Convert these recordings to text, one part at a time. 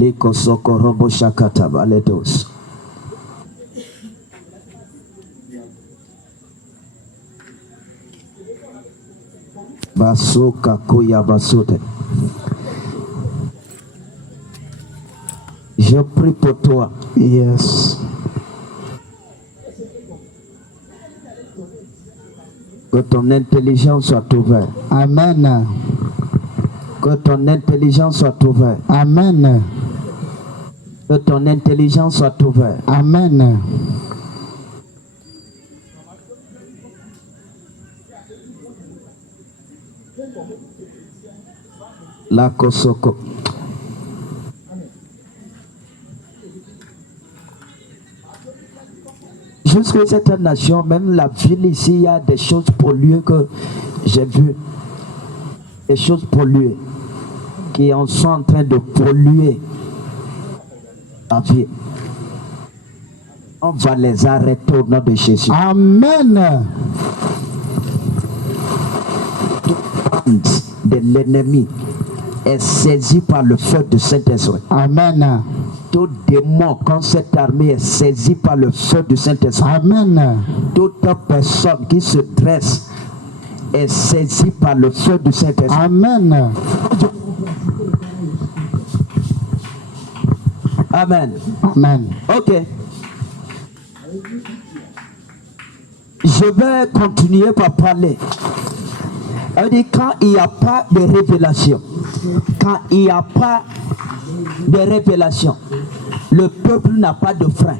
Lekosoko robo shakata baletos. Basoka koya basote. Je prie pour toi. Yes. Que ton intelligence soit ouverte. Amen. Que ton intelligence soit ouverte. Amen. Que ton intelligence soit ouverte. Amen. La Kosoko. Jusque cette nation, même la ville ici, il y a des choses polluées que j'ai vues. Des choses polluées qui en sont en train de polluer la vie. On va les arrêter au nom de Jésus. Amen. De l'ennemi est saisi par le feu du Saint-Esprit. Amen. Tout démon, quand cette armée est saisie par le feu du Saint-Esprit, Amen. toute personne qui se dresse est saisie par le feu du Saint-Esprit. Amen. Amen. Amen. Ok. Je vais continuer par parler. Elle dit quand il n'y a pas de révélation, quand il n'y a pas de révélation, le peuple n'a pas de frein.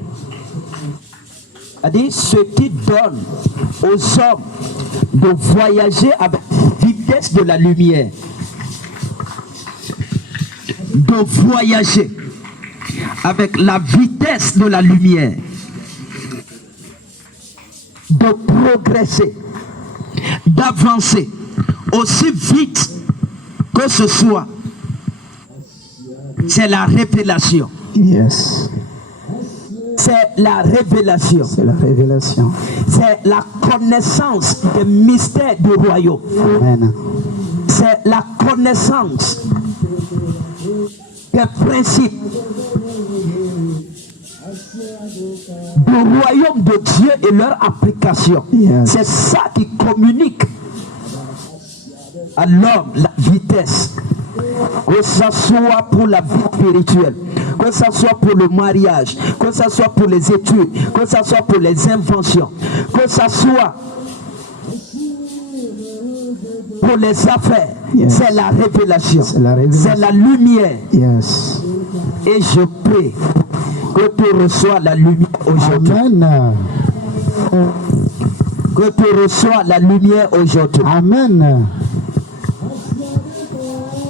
Elle dit ce qui donne aux hommes de voyager avec la vitesse de la lumière, de voyager avec la vitesse de la lumière, de progresser, d'avancer aussi vite que ce soit. C'est la révélation. Yes. C'est la révélation. C'est la révélation. C'est la connaissance des mystères du royaume. Amen. C'est la connaissance des principes du royaume de Dieu et leur application. Yes. C'est ça qui communique à l'homme la vitesse. Que ce soit pour la vie spirituelle, que ce soit pour le mariage, que ce soit pour les études, que ce soit pour les inventions, que ce soit pour les affaires. Yes. C'est la révélation. C'est la révélation. C'est la lumière. Yes. Et je prie que tu reçois la lumière aujourd'hui. Amen. Que tu reçois la lumière aujourd'hui. Amen.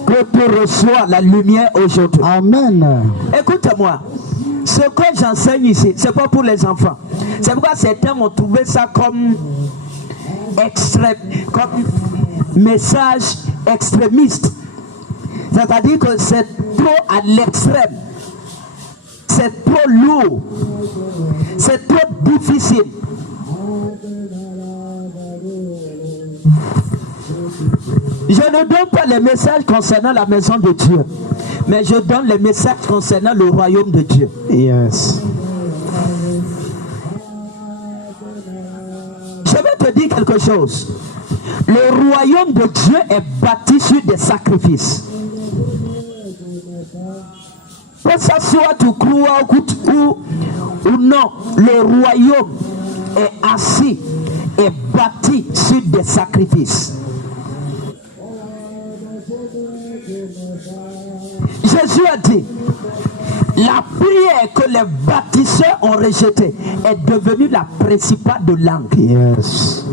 Que tu reçois la lumière aujourd'hui. Amen. Écoute-moi. Ce que j'enseigne ici, c'est pas pour les enfants. C'est pourquoi certains m'ont trouvé ça comme extrême, comme message extrémiste. C'est-à-dire que c'est trop à l'extrême. C'est trop lourd. C'est trop difficile. Je ne donne pas les messages concernant la maison de Dieu, mais je donne les messages concernant le royaume de Dieu. Yes. Je vais te dire quelque chose. Le royaume de Dieu est bâti sur des sacrifices. Que ça soit tu crois ou non, le royaume est assis et bâti sur des sacrifices. Jésus a dit, la prière que les bâtisseurs ont rejetée est devenue la principale de langue. Yes.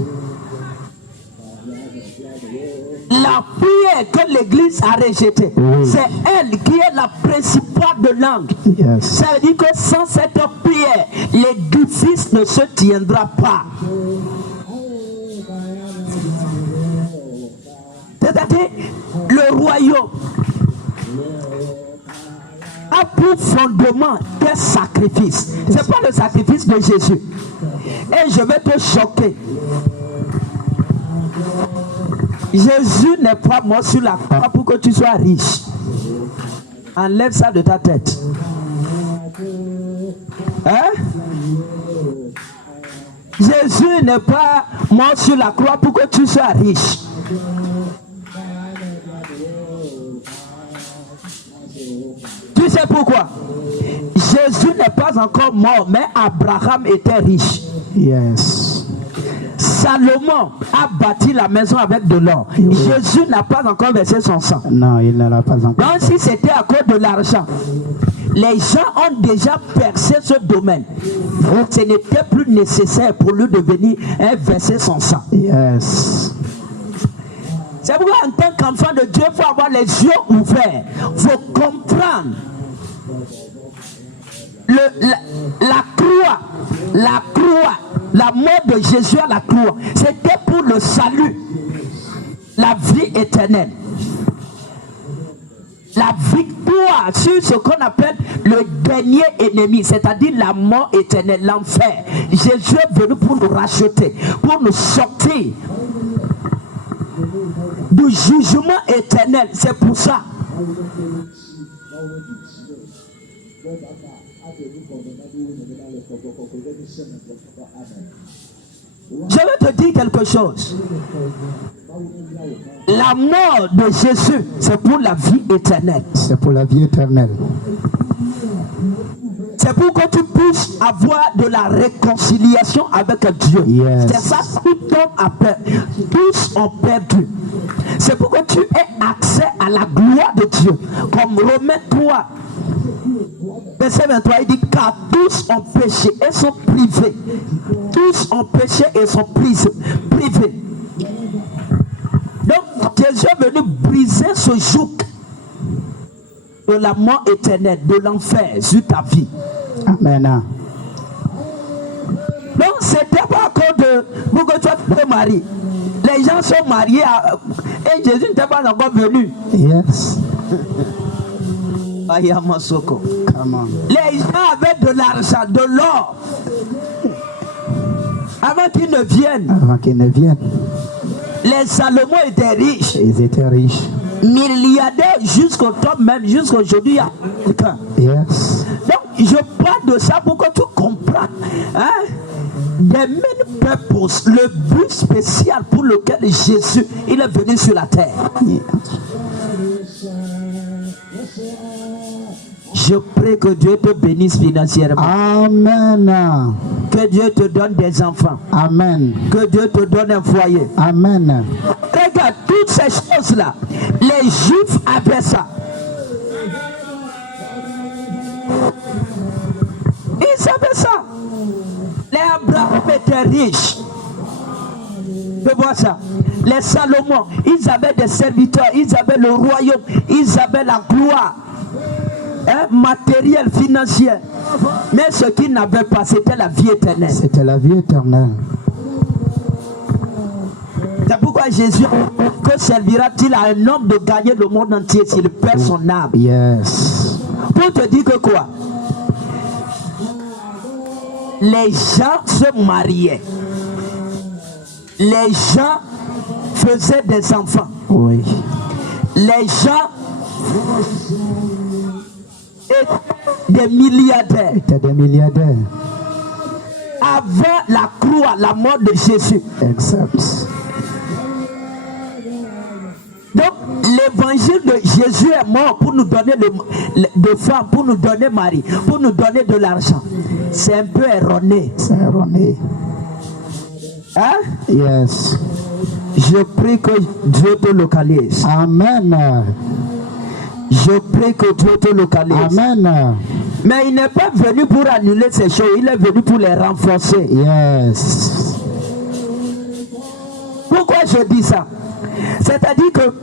La prière que l'Église a rejetée, c'est elle qui est la principale de langue. Yes. Ça veut dire que sans cette prière, l'édifice ne se tiendra pas. C'est-à-dire, le royaume a pour fondement des sacrifices. Ce n'est pas le sacrifice de Jésus. Et je vais te choquer. Jésus n'est pas mort sur la croix pour que tu sois riche. Enlève ça de ta tête. Hein? Jésus n'est pas mort sur la croix pour que tu sois riche. Tu sais pourquoi? Jésus n'est pas encore mort, mais Abraham était riche. Yes. Salomon a bâti la maison avec de l'or. Jésus n'a pas encore versé son sang. Non, il ne l'a pas encore. Donc si c'était à cause de l'argent, les gens ont déjà percé ce domaine. Ce n'était plus nécessaire pour lui de venir verser son sang. Yes. C'est pourquoi en tant qu'enfant de Dieu, il faut avoir les yeux ouverts. Il faut comprendre. La croix, la mort de Jésus à la croix, c'était pour le salut, la vie éternelle. La victoire sur ce qu'on appelle le dernier ennemi, c'est-à-dire la mort éternelle, l'enfer. Jésus est venu pour nous racheter, pour nous sortir du jugement éternel. C'est pour ça. Je vais te dire quelque chose. La mort de Jésus, c'est pour la vie éternelle. C'est pour la vie éternelle. C'est pour que tu puisses avoir de la réconciliation avec Dieu. Yes. C'est ça que tout homme a perdu. Tous ont perdu. C'est pour que tu aies accès à la gloire de Dieu. Comme Romains 3, verset 23, il dit car tous ont péché et sont privés. Tous ont péché et sont privés. Donc Jésus est venu briser ce joug de la mort éternelle, de l'enfer sur ta vie. Amen. Donc c'était pas à cause de pour que tu te maries. Les gens sont mariés et Jésus n'était pas encore venu. Yes. Les gens avaient de l'argent, de l'or. Avant qu'ils ne viennent. Les Salomon étaient riches. Ils étaient riches. Milliardaires jusqu'au top même, jusqu'aujourd'hui. Yes. Donc je parle de ça pour que tu comprennes. Hein? Des main purpose, le but spécial pour lequel Jésus il est venu sur la terre. Yes. Je prie que Dieu te bénisse financièrement. Amen. Que Dieu te donne des enfants. Amen. Que Dieu te donne un foyer. Amen. Regarde toutes ces choses-là. Les Juifs avaient ça. Ils avaient ça. Les Abraham étaient riches. Tu vois ça. Les Salomon, ils avaient des serviteurs, ils avaient le royaume, ils avaient la gloire. Matériel, financier. Mais ce qu'ils n'avaient pas, c'était la vie éternelle. C'était la vie éternelle. C'est pourquoi Jésus, que servira-t-il à un homme de gagner le monde entier s'il perd son âme? Yes. Pour te dire que quoi? Les gens se mariaient. Les gens faisaient des enfants. Oui. Les gens étaient des milliardaires. Avant la croix, la mort de Jésus. Exact. Donc l'évangile de Jésus est mort pour nous donner de femmes, pour nous donner mari, pour nous donner de l'argent. C'est un peu erroné. C'est erroné. Hein? Yes. Je prie que Dieu te localise. Amen. Je prie que Dieu te localise. Amen. Mais il n'est pas venu pour annuler ces choses, il est venu pour les renforcer. Yes. Pourquoi je dis ça? C'est-à-dire que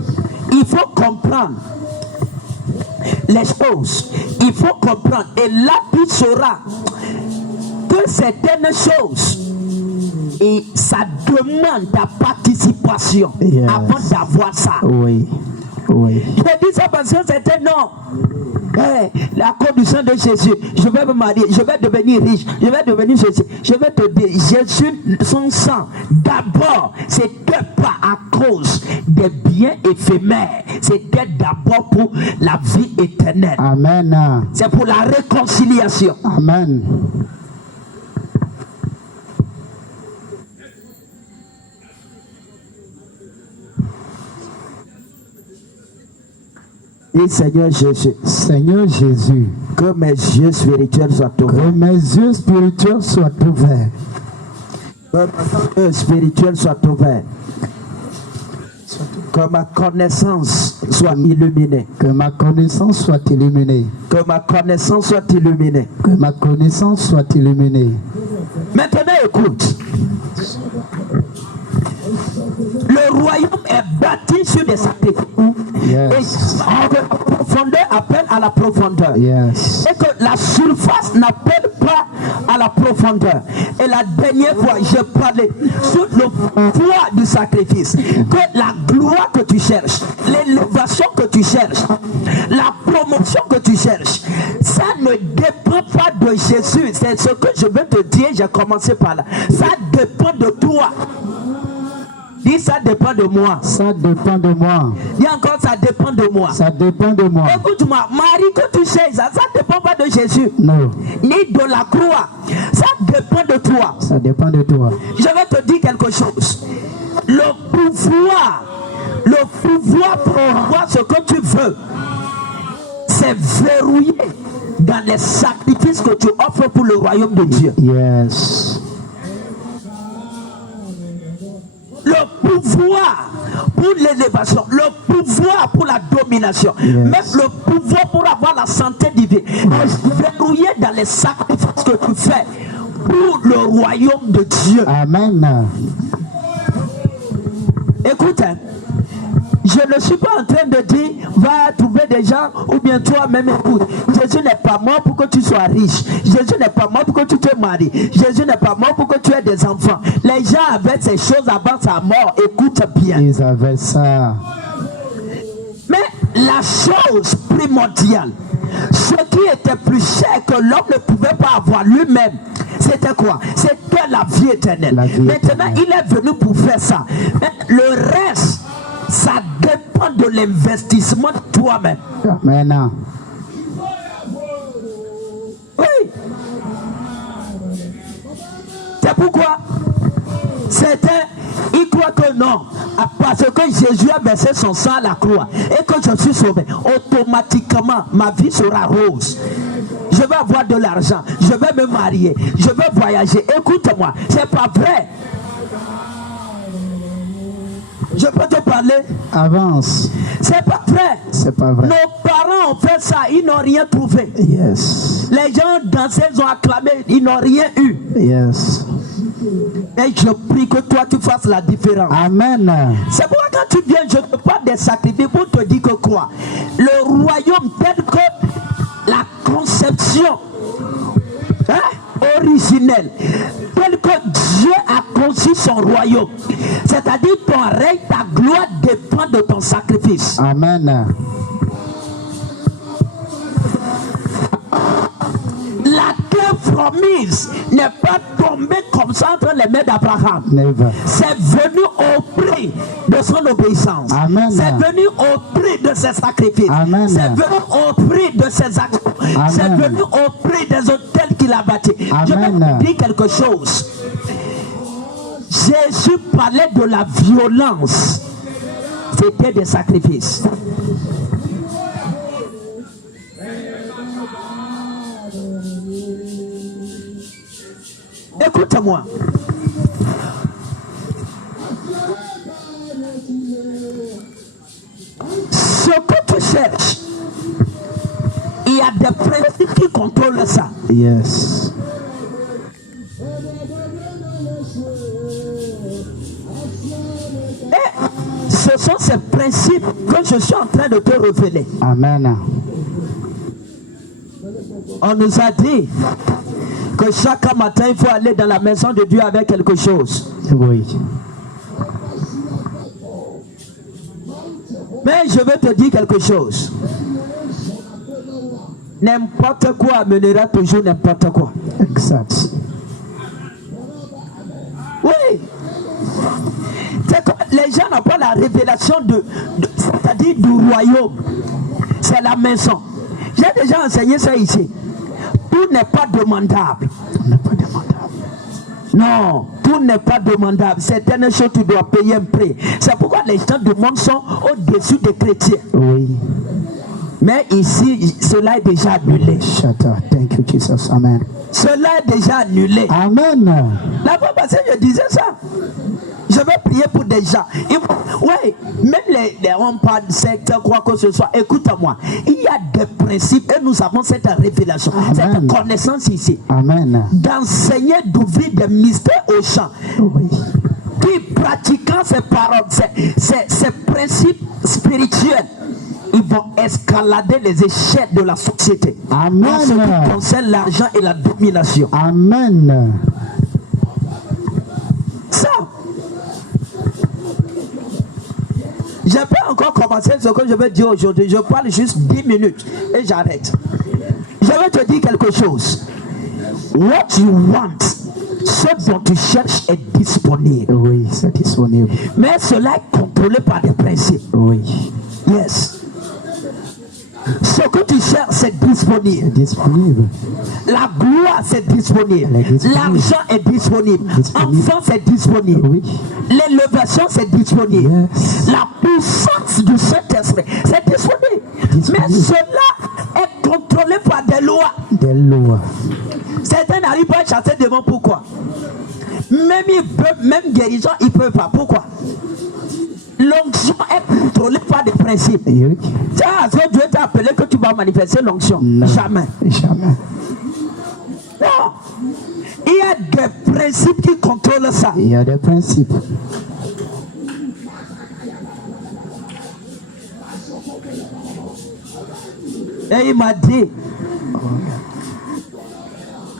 il faut comprendre les choses. Il faut comprendre. Et là, tu sauras que certaines choses, et ça demande ta participation avant d'avoir ça. Oui. Oui. Je dis ça parce que certains non. À cause du sang de Jésus, je vais me marier, je vais devenir riche, je vais devenir ceci. Je vais te dire, Jésus, son sang, d'abord, c'était pas à cause des biens éphémères, c'était d'abord pour la vie éternelle. Amen. C'est pour la réconciliation. Amen. Et Seigneur Jésus, Seigneur Jésus, que mes yeux spirituels soient que ouverts. mes yeux spirituels soient ouverts. Que mes yeux spirituels soient ouverts. Que ma connaissance soit illuminée. Que ma connaissance soit illuminée. Que ma connaissance soit illuminée. Que ma connaissance soit illuminée. Maintenant écoute. Le royaume est bâti sur des sacrifices. Yes. Et la profondeur appelle à la profondeur. Yes. Et que la surface n'appelle pas à la profondeur. Et la dernière fois, j'ai parlé sur le poids du sacrifice. Que la gloire que tu cherches, l'élévation que tu cherches, la promotion que tu cherches, ça ne dépend pas de Jésus. C'est ce que je veux te dire, j'ai commencé par là. Ça dépend de toi. Dis, ça dépend de moi. Ça dépend de moi. Dis encore, ça dépend de moi. Ça dépend de moi. Écoute-moi, Marie, que tu cherches, ça ne dépend pas de Jésus. Non. Ni de la croix. Ça dépend de toi. Ça dépend de toi. Je vais te dire quelque chose. Le pouvoir pour voir ce que tu veux, c'est verrouillé dans les sacrifices que tu offres pour le royaume de Dieu. Yes. Le pouvoir pour l'élévation, le pouvoir pour la domination, Yes. même le pouvoir pour avoir la santé divine, est verrouillé dans les sacrifices que tu fais pour le royaume de Dieu. Amen. Écoute, hein, je ne suis pas en train de dire va trouver des gens ou bien toi-même écoute. Jésus n'est pas mort pour que tu sois riche. Jésus n'est pas mort pour que tu te maries. Jésus n'est pas mort pour que tu aies des enfants. Les gens avaient ces choses avant sa mort. Écoute bien. Ils avaient ça. Mais la chose primordiale, ce qui était plus cher que l'homme ne pouvait pas avoir lui-même, c'était quoi? C'était la vie éternelle. La vie Maintenant, éternelle. il est venu pour faire ça. Mais le reste, ça dépend de l'investissement de toi-même. Amen. Oui. C'est pourquoi certains, ils croient que non. Parce que Jésus a versé son sang à la croix et que je suis sauvé, automatiquement, ma vie sera rose. Je vais avoir de l'argent, je vais me marier, je vais voyager. Écoute-moi, c'est pas vrai. Je peux te parler? Avance. C'est pas vrai. C'est pas vrai. Nos parents ont fait ça, ils n'ont rien trouvé. Yes. Les gens dansaient, ils ont acclamé, ils n'ont rien eu. Yes. Et je prie que toi tu fasses la différence. Amen. C'est pourquoi quand tu viens, je te parle des sacrifices pour te dire que quoi? Le royaume tel que la conception originelle, tel que Dieu a conçu son royaume, c'est-à-dire ton règne, ta gloire dépend de ton sacrifice. Amen. La terre promise n'est pas tombée comme ça entre les mains d'Abraham. Never. C'est venu au prix de son obéissance. Amen. C'est venu au prix de ses sacrifices. Amen. C'est venu au prix de ses actions. Amen. C'est venu au prix des hôtels qu'il a bâtis. Je vais Amen. te dire quelque chose. Jésus parlait de la violence. C'était des sacrifices. Écoute-moi. Ce que tu cherches, il y a des principes qui contrôlent ça. Yes. Et ce sont ces principes que je suis en train de te révéler. Amen. On nous a dit que chaque matin il faut aller dans la maison de Dieu avec quelque chose. Oui. Mais je vais te dire quelque chose. N'importe quoi amènera toujours n'importe quoi. Exact. Oui. C'est comme les gens n'ont pas la révélation c'est-à-dire du royaume. C'est la maison. J'ai déjà enseigné ça ici. Tout n'est pas demandable. Tout n'est pas demandable. Non, tout n'est pas demandable. Certaines choses, tu dois payer un prix. C'est pourquoi les gens du monde sont au-dessus des chrétiens. Oui. Mais ici, cela est déjà annulé. Thank you, Jesus. Amen. Cela est déjà annulé. Amen. La fois passée, je disais ça. Je vais prier pour des gens. Oui, même les on parle de secte, quoi que ce soit. Écoute-moi, il y a des principes et nous avons cette révélation, cette connaissance ici. Amen. D'enseigner, d'ouvrir des mystères aux gens. Oui. Puis pratiquant ces paroles, ces principes spirituels, ils vont escalader les échelles de la société. Amen. En ce qui concerne l'argent et la domination. Amen. Ça. Je peux encore commencer ce que je vais dire aujourd'hui. Je parle juste 10 minutes et j'arrête. Je vais te dire quelque chose. What you want, ce dont tu cherches est disponible. Oui, c'est disponible. Mais cela est contrôlé par des principes. Oui. Yes. Ce que tu cherches, c'est disponible. C'est disponible. La gloire, c'est disponible. L'argent est disponible. Enfant, c'est disponible. Oui. L'élévation, c'est disponible. Yes. La puissance du Saint-Esprit, c'est disponible. Mais cela est contrôlé par des lois. Des lois. Certains n'arrivent pas à chasser devant. Pourquoi? Même guérison, ils ne peuvent pas. Pourquoi? L'onction est contrôlée par des principes. Oui. Est-ce que Dieu t'a appelé que tu vas manifester l'onction? Jamais. Jamais. Non. Il y a des principes qui contrôlent ça. Il y a des principes. Et il m'a dit,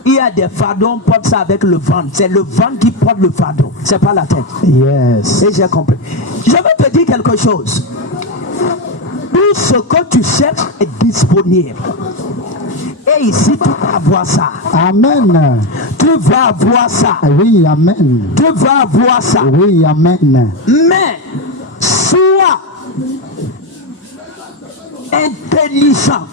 il y a des fardeaux, on porte ça avec le ventre. C'est le ventre qui porte le fardeau, c'est pas la tête. Yes. Et j'ai compris. Je vais te dire quelque chose. Tout ce que tu cherches est disponible. Et ici, tu vas avoir ça. Amen. Tu vas avoir ça. Oui, amen. Tu vas avoir ça. Oui, amen. Mais, sois intelligent.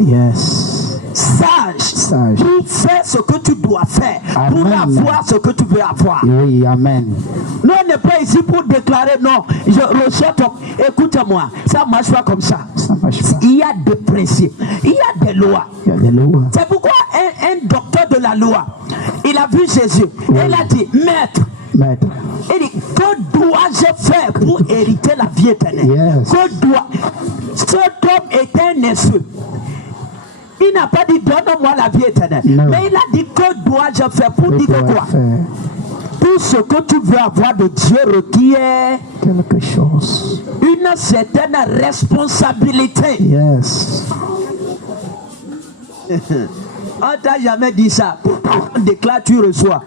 Yes. Sage. Pour faire ce que tu dois faire. Amen. Pour avoir ce que tu veux avoir. Oui, amen. Nous, on n'est pas ici pour déclarer non. Je reçois ton. Écoute-moi, ça ne marche pas comme ça. Ça marche pas. Il y a des principes, il y a des lois. Il y a des lois. C'est pourquoi un docteur de la loi, il a vu Jésus. Oui. Et il a dit, maître. Il dit, que dois-je faire pour hériter la vie éternelle? Yes. Cet homme était un esprit. Il n'a pas dit donne-moi la vie éternelle. No. Mais il a dit que dois-je faire pour dire quoi? Tout ce que tu veux avoir de Dieu requiert quelque chose. Une certaine responsabilité. Yes. On t'a jamais dit ça. On déclare, tu reçois.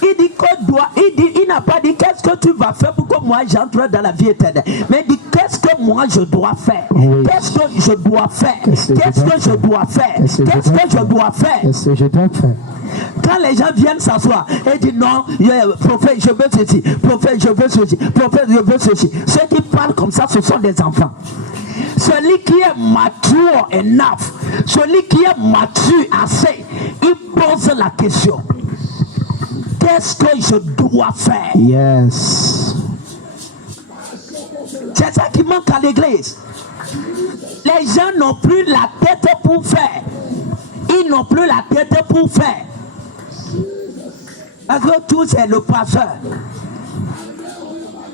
Il dit que il n'a pas dit qu'est-ce que tu vas faire pour que moi j'entre dans la vie éternelle. Mais il dit qu'est-ce que moi je dois faire. Oui. Qu'est-ce que je dois faire. Qu'est-ce que je dois faire. Qu'est-ce que je dois faire. Qu'est-ce que je dois faire. Quand les gens viennent s'asseoir et disent non, prophète, je veux ceci, prophète, je veux ceci, prophète, je veux ceci. Ceux qui parlent comme ça, ce sont des enfants. Celui qui est mature enough, celui qui est mature assez, il pose la question. Qu'est-ce que je dois faire? Yes. C'est ça qui manque à l'église. Les gens n'ont plus la tête pour faire. Ils n'ont plus la tête pour faire. Parce que tout c'est le pasteur.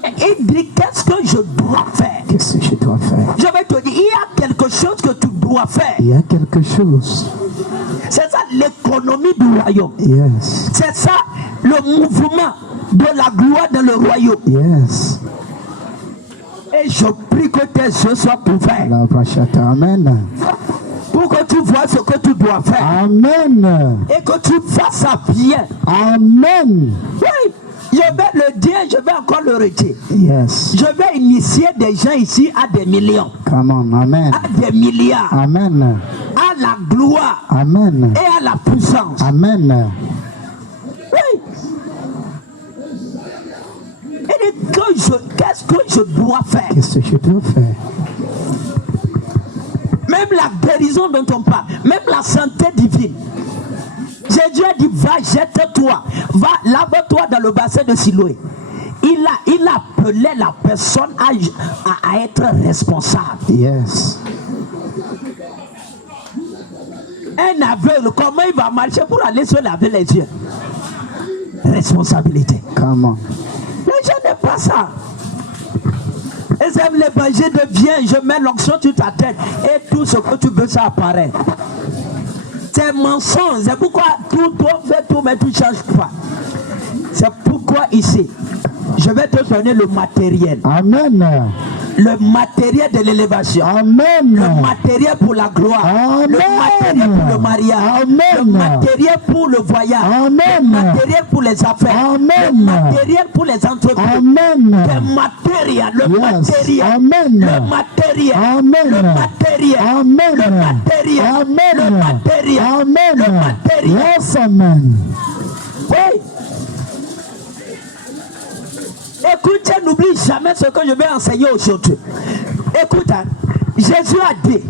Et il dit qu'est-ce que je dois faire? Qu'est-ce que je dois faire? Je vais te dire, il y a quelque chose que tu dois faire. Il y a quelque chose. C'est ça l'économie du royaume. Yes. C'est ça le mouvement de la gloire dans le royaume. Yes. Et je prie que tes yeux soient ouverts. Amen. Pour que tu vois ce que tu dois faire. Amen. Et que tu fasses ça bien. Amen. Oui. Je vais le dire, je vais encore le redire. Yes. Je vais initier des gens ici à des millions. Come on. Amen. À des milliards. Amen. À la gloire. Amen. Et à la puissance. Amen. Oui. Et qu'est-ce que je dois faire? Qu'est-ce que je dois faire? Même la guérison dont on parle, même la santé divine. Jésus a dit, va, jette-toi, va, lave-toi dans le bassin de Siloé. Il appelait la personne à être responsable. Yes. Un aveugle, comment il va marcher pour aller se laver les yeux? Responsabilité. Come on. Les gens n'aiment pas ça. Ils aiment l'évangile de viens, je mets l'onction sur ta tête et tout ce que tu veux, ça apparaît. C'est mensonge. C'est pourquoi tout fait tout, mais tout ne change pas. C'est pourquoi ici, je vais te donner le matériel. Amen. Le matériel de l'élévation. Amen. Le matériel pour la gloire. Amen. Le matériel pour le mariage. Amen. Le matériel pour le voyage. Amen. Le matériel pour les affaires. Amen. Le matériel pour les entreprises. Amen. Le matériel. Le matériel. Amen. Le matériel. Amen. Le matériel. Amen. Le matériel. Amen. Le matériel. Amen. Le matériel. Yes, amen. Oui. Écoute, n'oublie jamais ce que je vais enseigner aujourd'hui. Écoute, hein, Jésus a dit,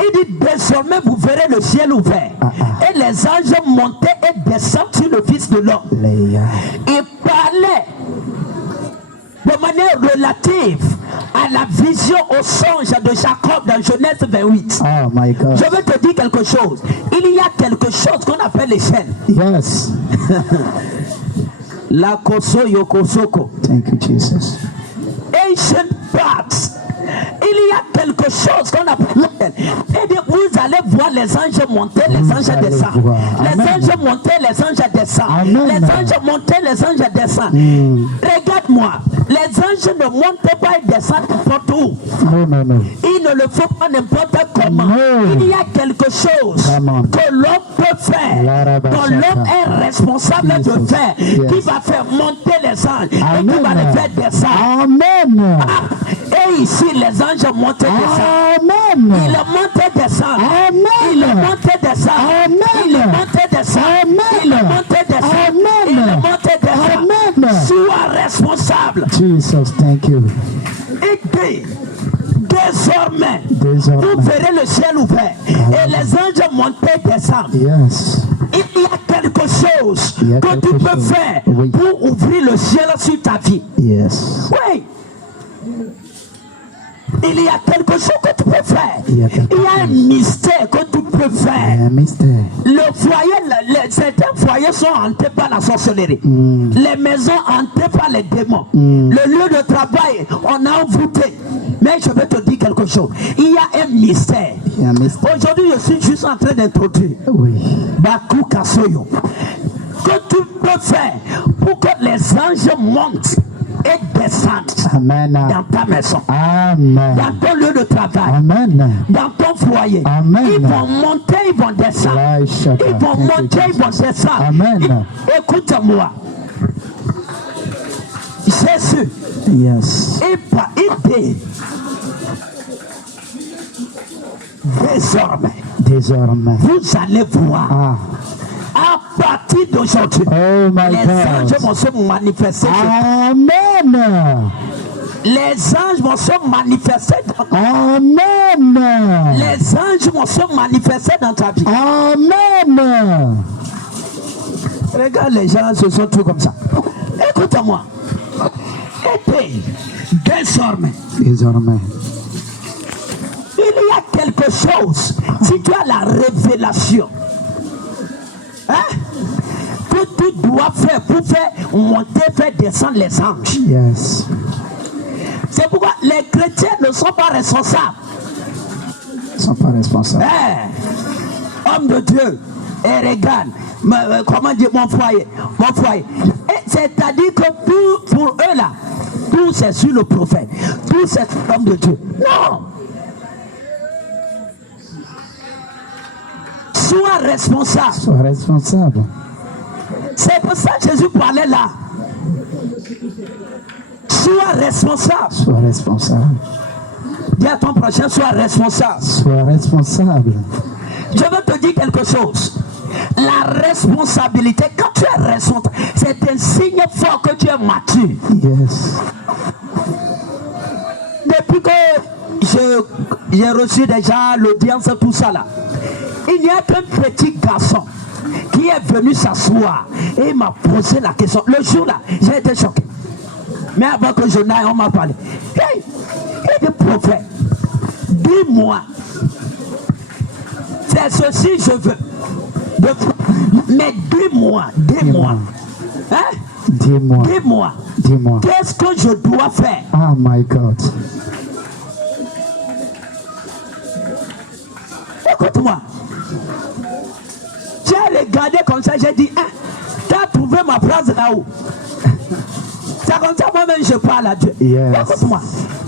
il dit, désormais vous verrez le ciel ouvert. Et les anges montaient et descendaient sur le Fils de l'homme. Il parlait de manière relative à la vision, au songe de Jacob dans Genèse 28. Oh my God. Je veux te dire quelque chose. Il y a quelque chose qu'on appelle l'échelle. Yes. La koso yokosoko. Thank you, Jesus. Ancient parts. Il y a quelque chose qu'on appelle. Et vous allez voir les anges monter, les anges descendre. Les anges monter, les anges descendre. Les anges monter, les anges descendre. Regarde-moi. Les anges ne montent pas et descendent n'importe où. No. Ils ne le font pas n'importe comment. No. Il y a quelque chose que l'homme peut faire, que l'homme est responsable de faire, qui va faire monter les anges et qui va les faire descendre. Amen. Et ici, les anges montent et descendent. Amen. Ils montent et descendent. Amen. Ils montent et descendent. Amen. Ils montent et descendent. Amen. Ils montent et descendent. Amen. Ils montent et descendent. Amen. Sois responsable. Jesus, thank you. Et désormais, Désormais. vous verrez le ciel ouvert. Et les anges montent et descendent. Yes. Il y a quelque chose Il y a que quelque tu peux chose. faire Oui. pour ouvrir le ciel sur ta vie. Yes. Oui. Il y a quelque chose que tu peux faire. Il y a un mystère que tu peux faire. Un mystère. Le foyer, certains foyers sont hantés par la sorcellerie. Les maisons hantées par les démons. Le lieu de travail, on a envoûté. Mais je vais te dire quelque chose. Il y a un mystère. Il y a un mystère. Aujourd'hui, je suis juste en train d'introduire. Oui. Bakou Kasoyo. Que tu peux faire pour que les anges montent et descendent Amen. dans ta maison, Amen. dans ton lieu de travail, Amen. dans ton foyer. Amen. Ils vont monter, ils vont descendre. Ils vont monter, ils vont descendre. Amen. Écoute-moi. Jésus, Yes. il dit Désormais. vous allez voir. Ah. À partir d'aujourd'hui, Oh my les God. anges vont se manifester. Amen. Les anges vont se manifester. Amen. Les anges vont se manifester dans ta vie. Amen. Regarde, les gens se sont tous comme ça. Écoute-moi. Et puis, désormais, il y a quelque chose. Si tu as la révélation, hein, que tu dois faire pour faire monter, faire descendre les anges. Yes. C'est pourquoi les chrétiens ne sont pas responsables. Ils ne sont pas responsables. Homme de Dieu, et regarde, comment dire mon foyer. C'est-à-dire que pour eux là, tout c'est sur le prophète, tout c'est l'homme de Dieu. Non. Sois responsable. Sois responsable. C'est pour ça que Jésus parlait là. Sois responsable. Sois responsable. Dis à ton prochain, sois responsable. Sois responsable. Je veux te dire quelque chose. La responsabilité, quand tu es responsable, c'est un signe fort que tu es mature. Yes. Depuis que j'ai reçu déjà l'audience, tout ça là, il n'y a qu'un petit garçon qui est venu s'asseoir et il m'a posé la question. Le jour là, j'ai été choqué. Mais avant que je n'aille, on m'a parlé. Hey, il dit, prophète, dis-moi, c'est ceci je veux. Mais dis-moi. Hein? Dis-moi. Qu'est-ce que je dois faire? Oh my God. Écoute-moi. J'ai regardé comme ça, j'ai dit, hein, t'as trouvé ma phrase là-haut. C'est comme ça moi-même je parle à Dieu. Yes. Écoute-moi.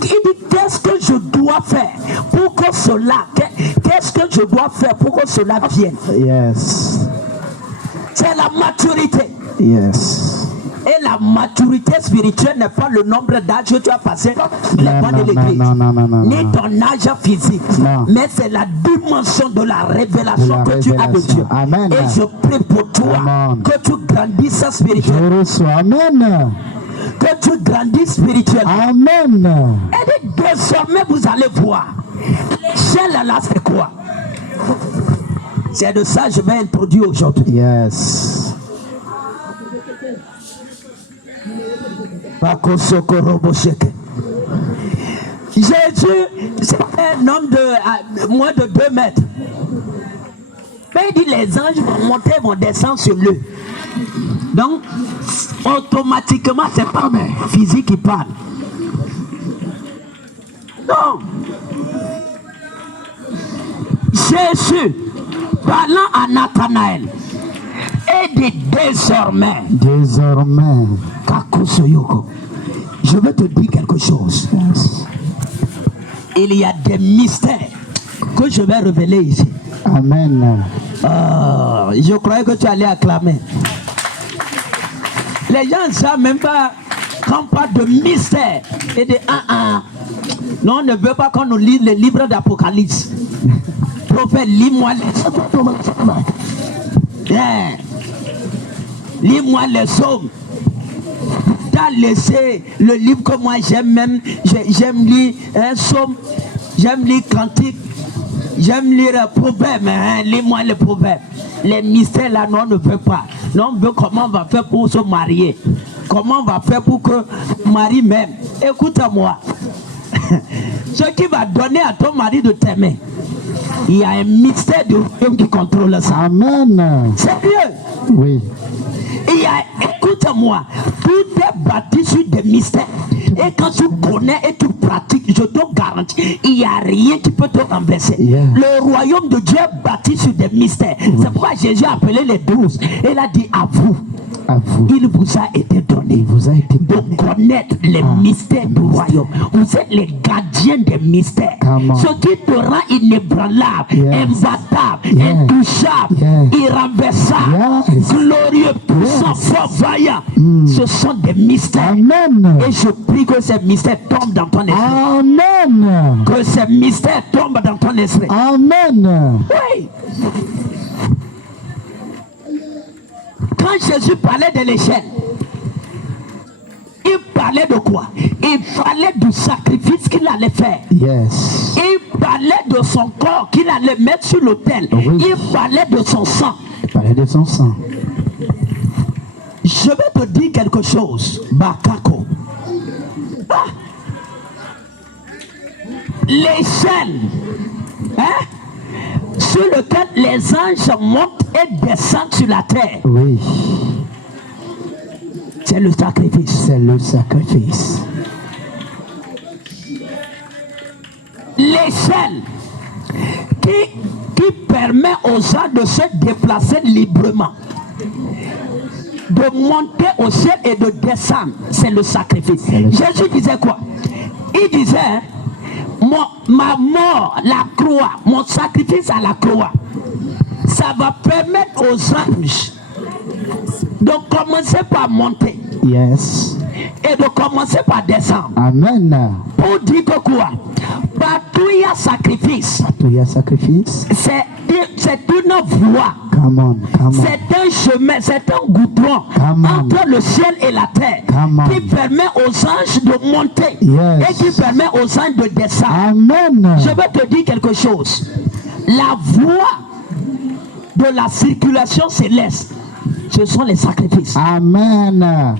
Il dit, qu'est-ce que je dois faire pour que cela, qu'est-ce que je dois faire pour que cela vienne? Yes. C'est la maturité. Yes. Et la maturité spirituelle n'est pas le nombre d'âges que tu as passé les bancs de l'église, ni ton âge physique, mais c'est la dimension de la révélation que tu as de Dieu. Amen. Et je prie pour toi. Amen. Que tu grandisses spirituellement. Je reçois. Amen. Que tu grandisses spirituellement. Amen. Et désormais vous allez voir. L'échelle là c'est quoi? C'est de ça que je vais introduire aujourd'hui. Yes. Jésus, c'est un homme de moins de 2 mètres. Mais il dit les anges vont monter, vont descendre sur lui. Donc, automatiquement, c'est pas physique qui parle. Non. Jésus, parlant à Nathanaël, et dit désormais, je veux te dire quelque chose. Yes. Il y a des mystères que je vais révéler ici. Amen. Je croyais que tu allais acclamer. Les gens ne savent même pas quand on parle de mystère et de Non, on ne veut pas qu'on nous lise les livres d'Apocalypse. Prophète, lis-moi lis-moi les psaumes. T'as laissé le livre que moi j'aime même. J'aime lire un psaume, j'aime lire cantique, j'aime lire proverbes. Lis-moi les proverbes. Les mystères là, non, on ne veut pas. Non, on veut comment on va faire pour se marier. Comment on va faire pour que mari m'aime. Écoute-moi. Ce qui va donner à ton mari de t'aimer, il y a un mystère de Dieu qui contrôle ça. Amen. Sérieux? Oui. Il y a, écoute-moi, tout est bâti sur des mystères. Et quand tu connais et tu pratiques, je te garantis, il n'y a rien qui peut te renverser. Yeah. Le royaume de Dieu est bâti sur des mystères. C'est pourquoi Jésus a appelé les 12. Et il a dit à vous. Il vous a été donné de connaître les mystères du royaume. Vous êtes les gardiens des mystères. Ce qui te rend inébranlable, imbattable, intouchable, irrenversable, glorieux, puissant, fort, vaillant. Ce sont des mystères. Amen. Et je prie que ces mystères tombent dans ton esprit. Amen. Que ces mystères tombent dans ton esprit. Amen. Oui. Quand Jésus parlait de l'échelle, il parlait de quoi? Il parlait du sacrifice qu'il allait faire. Yes. Il parlait de son corps qu'il allait mettre sur l'autel. Oui. Il parlait de son sang. Il parlait de son sang. Je vais te dire quelque chose, Bakako. L'échelle, sur lequel les anges montent et descendent sur la terre. Oui. C'est le sacrifice. C'est le sacrifice. L'échelle qui permet aux gens de se déplacer librement, de monter au ciel et de descendre, c'est le sacrifice. Jésus disait quoi? Il disait, ma mort, la croix, mon sacrifice à la croix, ça va permettre aux anges de commencer par monter. Yes. et de commencer par descendre. Amen. Pour dire que quoi? Partout il y a sacrifice. Il y a sacrifice. C'est une voie. Come on, come on. C'est un chemin, c'est un goudron entre le ciel et la terre qui permet aux anges de monter et qui permet aux anges de descendre. Amen. Je vais te dire quelque chose. La voie de la circulation céleste, ce sont les sacrifices. Amen.